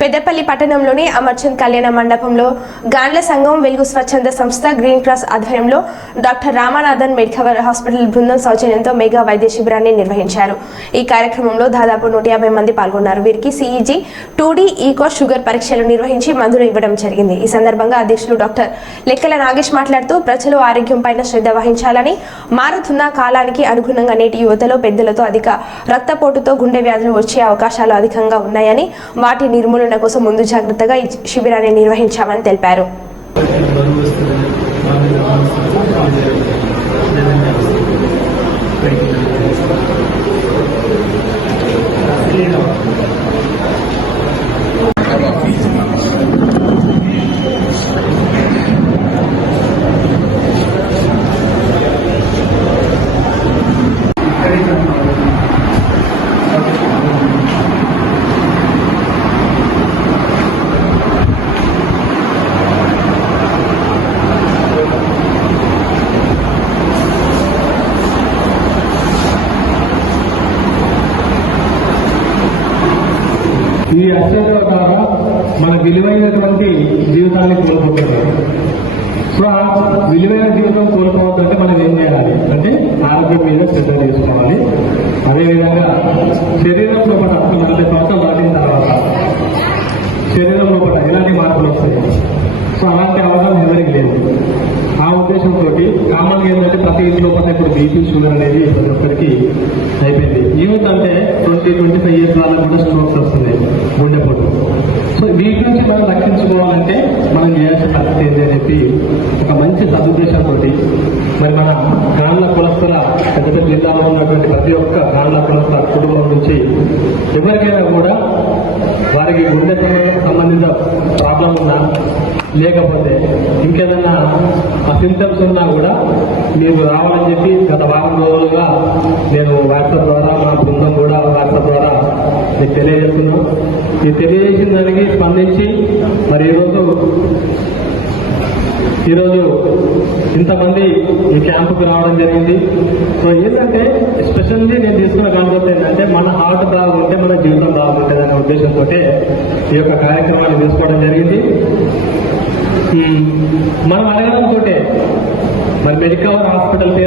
పెద్దపల్లి పట్టణంలోని అమర్చంద్ కళ్యాణ మండపంలో గాండ్ల సంఘం వెలుగు స్వచ్ఛంద సంస్థ గ్రీన్ క్రాస్ ఆధ్వర్యంలో డాక్టర్ రామానాథన్ మెడికవర్ హాస్పిటల్ బృందం సౌజన్యంతో మెగా వైద్య శిబిరాన్ని నిర్వహించారు. ఈ కార్యక్రమంలో దాదాపు నూట యాభై మంది పాల్గొన్నారు. వీరికి సిఈజీ టూడీ ఈకో షుగర్ పరీక్షలు నిర్వహించి మందులు ఇవ్వడం జరిగింది. ఈ సందర్భంగా అధ్యక్షులు డాక్టర్ లెక్కల నాగేష్ మాట్లాడుతూ ప్రజలు ఆరోగ్యం పైన శ్రద్ధ వహించాలని మారుతున్న కాలానికి అనుగుణంగా నేటి యువతలో పెద్దలతో అధిక రక్తపోటుతో గుండె వ్యాధులు వచ్చే అవకాశాలు అధికంగా ఉన్నాయని వాటి నిర్మూలన కోసం ముందు జాగ్రత్తగా ఈ శిబిరాన్ని నిర్వహించామని తెలిపారు. ఈ అశ్రద్ధ ద్వారా మన విలువైనటువంటి జీవితాన్ని కోల్పోతున్నారు సో ఆ విలువైన జీవితం కోల్పోవద్దంటే మనం ఏం చేయాలి? అంటే ఆరోగ్యం మీద శ్రద్ధ తీసుకోవాలి. అదేవిధంగా శరీరం లోపల నలభై సంవత్సరాలు దాటిన తర్వాత శరీరం లోపల ఎలాంటి మార్పులు వస్తాయి? సో అలాంటి అవగాహన ఎవరికి లేదు. ఆ ఉద్దేశంతో కామన్గా ఏంటంటే ప్రతి ఇంటి లోపల ఇప్పుడు బీపీ షుగర్ అనేది ప్రతి ఒక్కరికి అయిపోయింది. యూత్ అంటే ట్వంటీ ట్వంటీ ఫైవ్ ఇయర్స్ వాళ్ళకి కూడా స్ట్రోక్స్ వస్తుంది గుండెపోటు సో వీటి నుంచి మనం రక్షించుకోవాలంటే మనం చేయాల్సిన పరిస్థితి ఏంటి అని చెప్పి ఒక మంచి సదుద్దేశంతో మరి మన గాండ్ల కులస్తుల పెద్ద పెద్ద జిల్లాలో ఉన్నటువంటి ప్రతి ఒక్క గాండ్ల కులస్తుల కుటుంబం నుంచి ఎవరికైనా కూడా వారికి గుండె సంబంధిత ప్రాబ్లం ఉన్నా లేకపోతే ఇంకేదన్నా ఆ సింటమ్స్ ఉన్నా కూడా మీరు రావాలని చెప్పి గత వారం రోజులుగా నేను వాట్సాప్ ద్వారా మా బృందం కూడా వాట్సాప్ ద్వారా మీకు తెలియజేస్తున్నాను. ఈ తెలియజేసిన దానికి స్పందించి మరి ఈరోజు ఈరోజు ఇంతమంది ఈ క్యాంపుకి రావడం జరిగింది. సో ఏంటంటే ఎస్పెషల్లీ నేను తీసుకున్న కాన్సెప్ట్ ఏంటంటే మన హార్ట్ బాగుంటే మన జీవితం బాగుంటుంది అనే ఉద్దేశంతో ఈ యొక్క కార్యక్రమాన్ని తీసుకోవడం జరిగింది. మనం అడగడం అడగడంతో మరి మెడికవర్ హాస్పిటల్ పేరు